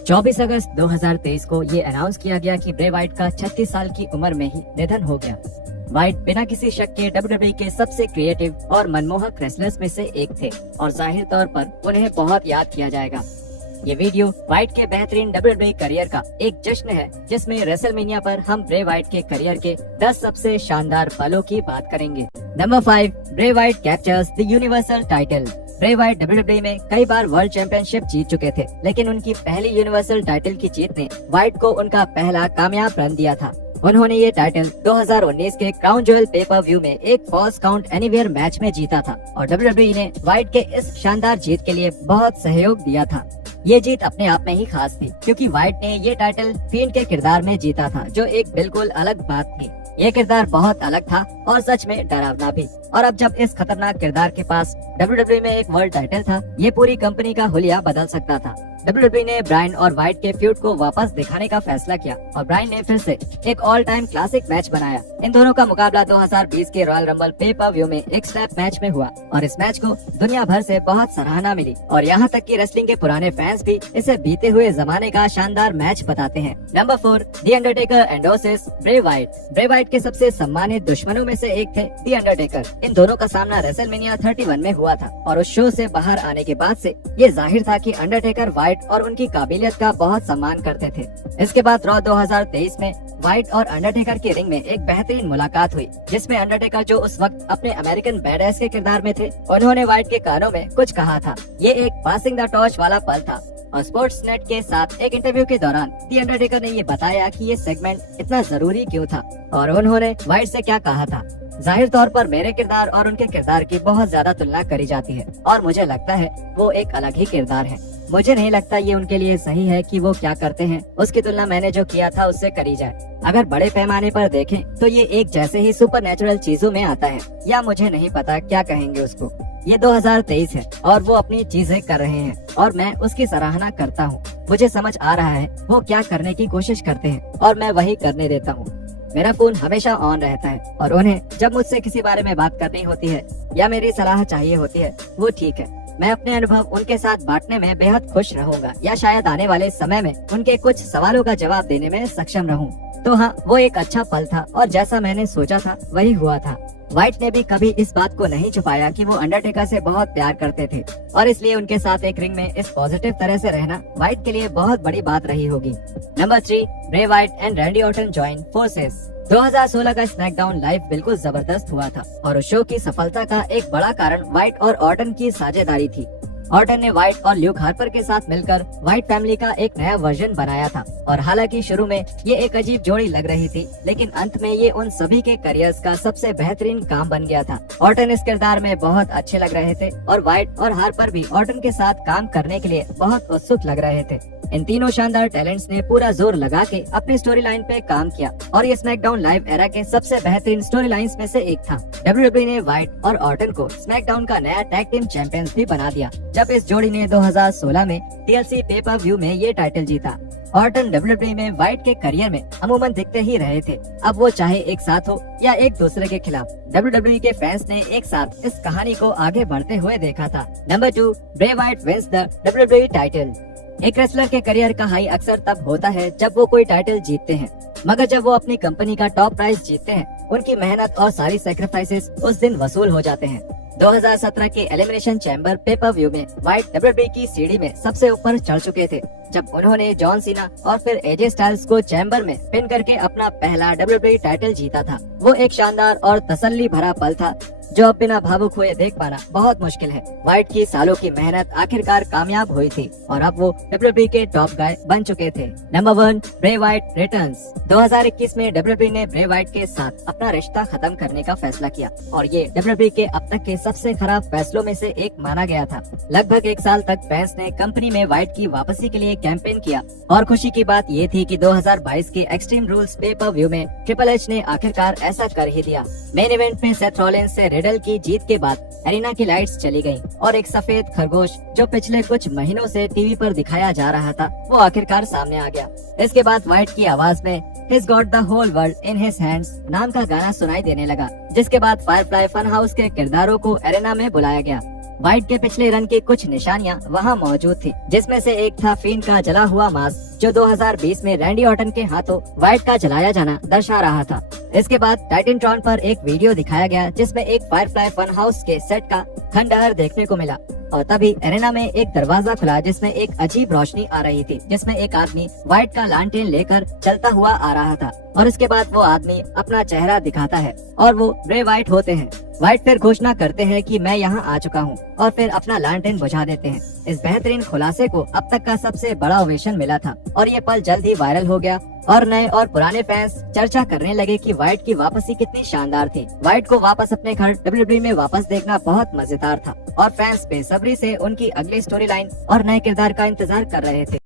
24 अगस्त 2023 को ये अनाउंस किया गया कि ब्रे वाइट का 36 साल की उम्र में ही निधन हो गया। वाइट बिना किसी शक के WWE के सबसे क्रिएटिव और मनमोहक रेसलर्स में से एक थे और जाहिर तौर पर उन्हें बहुत याद किया जाएगा। ये वीडियो वाइट के बेहतरीन WWE करियर का एक जश्न है, जिसमें रेसलमेनिया पर हम ब्रे वाइट के करियर के 10 सबसे शानदार पलों की बात करेंगे। Number 5, Bray Wyatt captures the universal title. Bray Wyatt WWE में कई बार वर्ल्ड चैंपियनशिप जीत चुके थे, लेकिन उनकी पहली यूनिवर्सल टाइटल की जीत ने वाइट को उनका पहला कामयाब रन दिया था। उन्होंने ये टाइटल 2019 के क्राउन ज्वेल पेपर व्यू में एक फॉल्स काउंट एनीवेयर मैच में जीता था और WWE ने वाइट के इस शानदार जीत के लिए बहुत सहयोग दिया था। ये जीत अपने आप में ही खास थी, क्योंकि वाइट ने ये टाइटल फील्ड के किरदार में जीता था, जो एक बिल्कुल अलग बात थी। ये किरदार बहुत अलग था और सच में डरावना भी। और अब जब इस खतरनाक किरदार के पास WWE में एक वर्ल्ड टाइटल था, ये पूरी कंपनी का हुलिया बदल सकता था। WWE ने ब्रायन और वाइट के फ्यूड को वापस दिखाने का फैसला किया और ब्रायन ने फिर से एक ऑल टाइम क्लासिक मैच बनाया। इन दोनों का मुकाबला 2020 के रॉयल रंबल पेपर व्यू में एक स्लैप मैच में हुआ और इस मैच को दुनिया भर से बहुत सराहना मिली और यहाँ तक कि रेसलिंग के पुराने फैंस भी इसे बीते हुए जमाने का शानदार मैच बताते हैं। Number 4, the Undertaker endorses Bray Wyatt. Bray Wyatt के सबसे सम्मानित दुश्मनों में से एक थे द अंडरटेकर। इन दोनों का सामना रेसलमेनिया 31 में हुआ था और उस शो से बाहर आने के बाद से ये जाहिर था कि अंडरटेकर वाइट और उनकी काबिलियत का बहुत सम्मान करते थे। इसके बाद रॉ 2023 में वाइट और अंडरटेकर की रिंग में एक बेहतरीन मुलाकात हुई, जिसमें अंडरटेकर, जो उस वक्त अपने अमेरिकन बैडएस के किरदार में थे, उन्होंने वाइट के कानों में कुछ कहा था। ये एक पासिंग द टॉर्च वाला पल था और स्पोर्ट्स नेट के साथ एक इंटरव्यू के दौरान दी अंडरटेकर ने ये बताया कि ये सेगमेंट इतना जरूरी क्यों था और उन्होंने वाइट से क्या कहा था। जाहिर तौर पर मेरे किरदार और उनके किरदार की बहुत ज्यादा तुलना करी जाती है और मुझे लगता है वो एक अलग ही किरदार है। मुझे नहीं लगता ये उनके लिए सही है कि वो क्या करते हैं उसकी तुलना मैंने जो किया था उससे करी जाए। अगर बड़े पैमाने पर देखें तो ये एक जैसे ही सुपरनैचुरल चीजों में आता है, या मुझे नहीं पता क्या कहेंगे उसको। ये 2023 है और वो अपनी चीजें कर रहे हैं और मैं उसकी सराहना करता हूँ। मुझे समझ आ रहा है वो क्या करने की कोशिश करते हैं और मैं वही करने देता हूँ। मेरा फोन हमेशा ऑन रहता है और उन्हें जब मुझसे किसी बारे में बात करनी होती है या मेरी सलाह चाहिए होती है, वो ठीक है। मैं अपने अनुभव उनके साथ बांटने में बेहद खुश रहूंगा या शायद आने वाले समय में उनके कुछ सवालों का जवाब देने में सक्षम रहूं। तो हाँ, वो एक अच्छा पल था और जैसा मैंने सोचा था वही हुआ था। वाइट ने भी कभी इस बात को नहीं छुपाया कि वो अंडरटेकर से बहुत प्यार करते थे और इसलिए उनके साथ एक रिंग में इस पॉजिटिव तरह से रहना वाइट के लिए बहुत बड़ी बात रही होगी। Number 3, Bray Wyatt and Randy Orton join forces. 2016 का स्मैकडाउन लाइव बिल्कुल जबरदस्त हुआ था और उस शो की सफलता का एक बड़ा कारण वाइट और ऑर्टन की साझेदारी थी। ऑर्टन ने वाइट और ल्यूक हार्पर के साथ मिलकर वाइट फैमिली का एक नया वर्जन बनाया था और हालांकि शुरू में ये एक अजीब जोड़ी लग रही थी, लेकिन अंत में ये उन सभी के करियर्स का सबसे बेहतरीन काम बन गया था। ऑर्टन इस किरदार में बहुत अच्छे लग रहे थे और वाइट और हार्पर भी ऑर्टन के साथ काम करने के लिए बहुत उत्सुक लग रहे थे। इन तीनों शानदार टैलेंट्स ने पूरा जोर लगा के अपनी स्टोरी लाइन पे काम किया और ये स्मैकडाउन लाइव एरा के सबसे बेहतरीन स्टोरी लाइन्स में से एक था। WWE ने वाइट और ऑर्टन को स्मैकडाउन का नया टैग टीम चैंपियंस भी बना दिया, जब इस जोड़ी ने 2016 में TLC पेपर व्यू में ये टाइटल जीता। ऑर्टन WWE में वाइट के करियर में अमूमन दिखते ही रहे थे, अब वो चाहे एक साथ हो या एक दूसरे के खिलाफ। WWE के फैंस ने एक साथ इस कहानी को आगे बढ़ते हुए देखा था। Number 2, Bray Wyatt wins the WWE title. एक रेसलर के करियर का हाई अक्सर तब होता है जब वो कोई टाइटल जीतते हैं, मगर जब वो अपनी कंपनी का टॉप प्राइज जीतते हैं, उनकी मेहनत और सारी सैक्रिफाइसेस उस दिन वसूल हो जाते हैं। 2017 के एलिमिनेशन चैम्बर पेपर व्यू में वाइट WWE की सीढ़ी में सबसे ऊपर चढ़ चुके थे, जब उन्होंने जॉन सीना और फिर AJ स्टाइल्स को चैम्बर में पिन करके अपना पहला WWE टाइटल जीता था। वो एक शानदार और तसल्ली भरा पल था जो अब बिना भावुक हुए देख पाना बहुत मुश्किल है। वाइट की सालों की मेहनत आखिरकार कामयाब हुई थी और अब वो WWE के टॉप गाय बन चुके थे। Number 1, Bray Wyatt returns. 2021 में WWE ने ब्रे वाइट के साथ अपना रिश्ता खत्म करने का फैसला किया और ये WWE के अब तक के सबसे खराब फैसलों में से एक माना गया था। लगभग एक साल तक फैंस ने कंपनी में वाइट की वापसी के लिए कैंपेन किया और खुशी की बात ये थी कि 2022 के एक्सट्रीम रूल्स पेपर व्यू में ट्रिपल एच ने आखिरकार ऐसा कर ही दिया। मेन इवेंट में सेथ रॉलिंस से रिडल की जीत के बाद एरिना की लाइट्स चली गयी और एक सफेद खरगोश जो पिछले कुछ महीनों से टीवी पर दिखाया जा रहा था, वो आखिरकार सामने आ गया। इसके बाद वाइट की आवाज में He's got the whole world in his hands नाम का गाना सुनाई देने लगा, जिसके बाद फायरफ्लाई फन हाउस के किरदारों को एरेना में बुलाया गया। व्हाइट के पिछले रन की कुछ निशानियां वहां मौजूद थी, जिसमें से एक था फिन का जला हुआ मास्क, जो 2020 में रैंडी ऑर्टन के हाथों व्हाइट का जलाया जाना दर्शा रहा था। इसके बाद टाइटनट्रॉन पर एक वीडियो दिखाया गया जिसमें एक फायरफ्लाई फन हाउस के सेट का खंडहर देखने को मिला, और तभी एरेना में एक दरवाजा खुला जिसमें एक अजीब रोशनी आ रही थी, जिसमें एक आदमी व्हाइट का लालटेन लेकर चलता हुआ आ रहा था, और इसके बाद वो आदमी अपना चेहरा दिखाता है और वो ब्रे वाइट होते हैं। व्हाइट फिर घोषणा करते हैं कि मैं यहाँ आ चुका हूँ, और फिर अपना लालटेन बुझा देते हैं। इस बेहतरीन खुलासे को अब तक का सबसे बड़ा ओवेशन मिला था, और ये पल जल्द ही वायरल हो गया, और नए और पुराने फैंस चर्चा करने लगे कि व्हाइट की वापसी कितनी शानदार थी। व्हाइट को वापस अपने घर WWE में वापस देखना बहुत मजेदार था, और फैंस बेसब्री से उनकी अगली स्टोरी लाइन और नए किरदार का इंतजार कर रहे थे।